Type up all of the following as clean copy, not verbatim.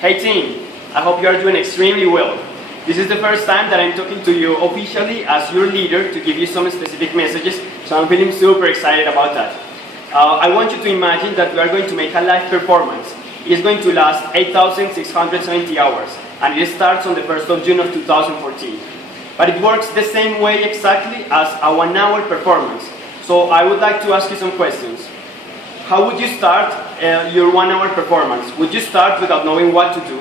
Hey team, I hope you are doing extremely well. This is the first time that I'm talking to you officially as your leader to give you some specific messages, so I'm feeling super excited about that. I want you to imagine that we are going to make a live performance. It is going to last 8,670 hours, and it starts on the 1st of June of 2014. But it works the same way exactly as a 1 hour performance. So I would like to ask you some questions. How would you start your 1 hour performance? Would you start without knowing what to do?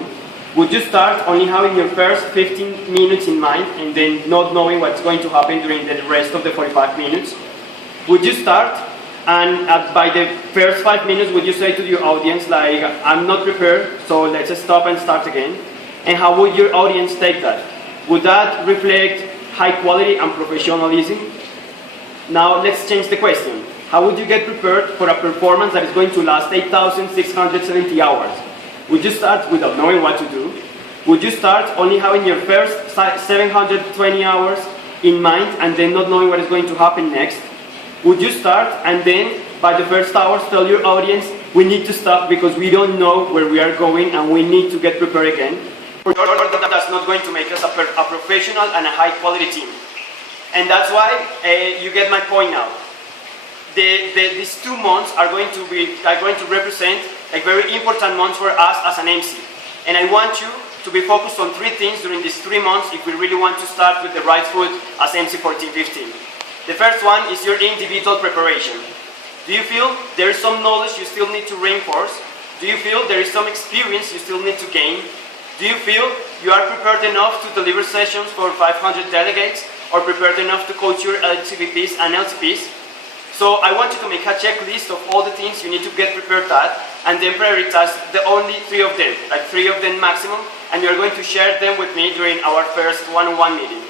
Would you start only having your first 15 minutes in mind and then not knowing what's going to happen during the rest of the 45 minutes? Would you start and by the first 5 minutes would you say to your audience like, I'm not prepared, so let's just stop and start again? And how would your audience take that? Would that reflect high quality and professionalism? Now let's change the question. How would you get prepared for a performance that is going to last 8,670 hours? Would you start without knowing what to do? Would you start only having your first 720 hours in mind and then not knowing what is going to happen next? Would you start and then by the first hours tell your audience, we need to stop because we don't know where we are going and we need to get prepared again? For sure, that's not going to make us a professional and a high quality team. And that's why you get my point now. These 2 months are going to represent a very important month for us as an MC. And I want you to be focused on 3 things during these 3 months if we really want to start with the right foot as MC 14-15. The first one is your individual preparation. Do you feel there is some knowledge you still need to reinforce? Do you feel there is some experience you still need to gain? Do you feel you are prepared enough to deliver sessions for 500 delegates or prepared enough to coach your LCVPs and LCPs? So I want you to make a checklist of all the things you need to get prepared at and then prioritize the only 3 of them, like 3 of them maximum, and you're going to share them with me during our first one-on-one meeting.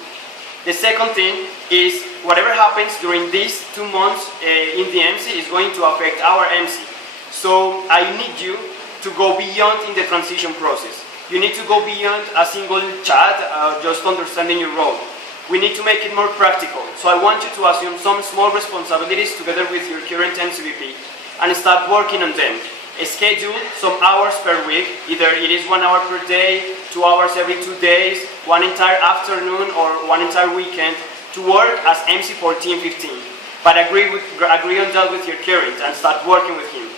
The second thing is whatever happens during these 2 months in the MC is going to affect our MC. So I need you to go beyond in the transition process. You need to go beyond a single chat, just understanding your role. We need to make it more practical. So I want you to assume some small responsibilities together with your current MCVP and start working on them. Schedule some hours per week, either it is 1 hour per day, 2 hours every 2 days, 1 entire afternoon or 1 entire weekend to work as MC 14-15. But agree on that with your current and start working with him.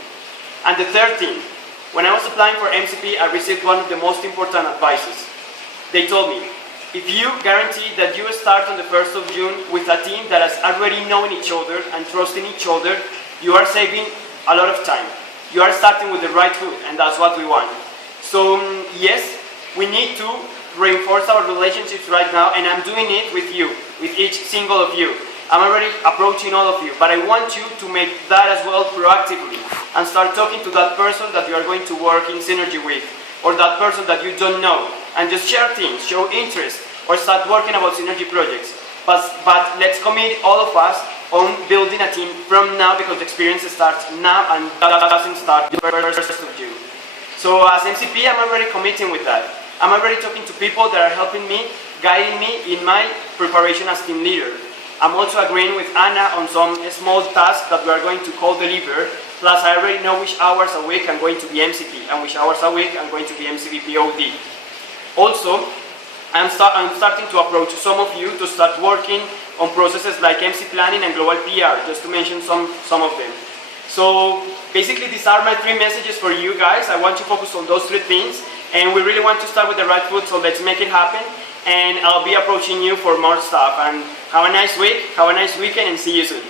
And the third thing, when I was applying for MCP, I received one of the most important advices. They told me, if you guarantee that you start on the 1st of June with a team that has already known each other and trusting each other, you are saving a lot of time. You are starting with the right foot, and that's what we want. So yes, we need to reinforce our relationships right now, and I'm doing it with you, with each single of you. I'm already approaching all of you, but I want you to make that as well proactively and start talking to that person that you are going to work in synergy with, or that person that you don't know, and just share things, show interest, or start working about synergy projects. But let's commit all of us on building a team from now, because the experience starts now and doesn't start the 1st of June. So as MCP, I'm already committing with that. I'm already talking to people that are helping me, guiding me in my preparation as team leader. I'm also agreeing with Anna on some small tasks that we are going to co-deliver. Plus, I already know which hours a week I'm going to be MCP and which hours a week I'm going to be MCVP OD. Also, I'm starting to approach some of you to start working on processes like MC planning and global PR, just to mention some of them. So basically, these are my 3 messages for you guys. I want you to focus on those 3 things, and we really want to start with the right foot, so let's make it happen. And I'll be approaching you for more stuff. And have a nice week, have a nice weekend, and see you soon.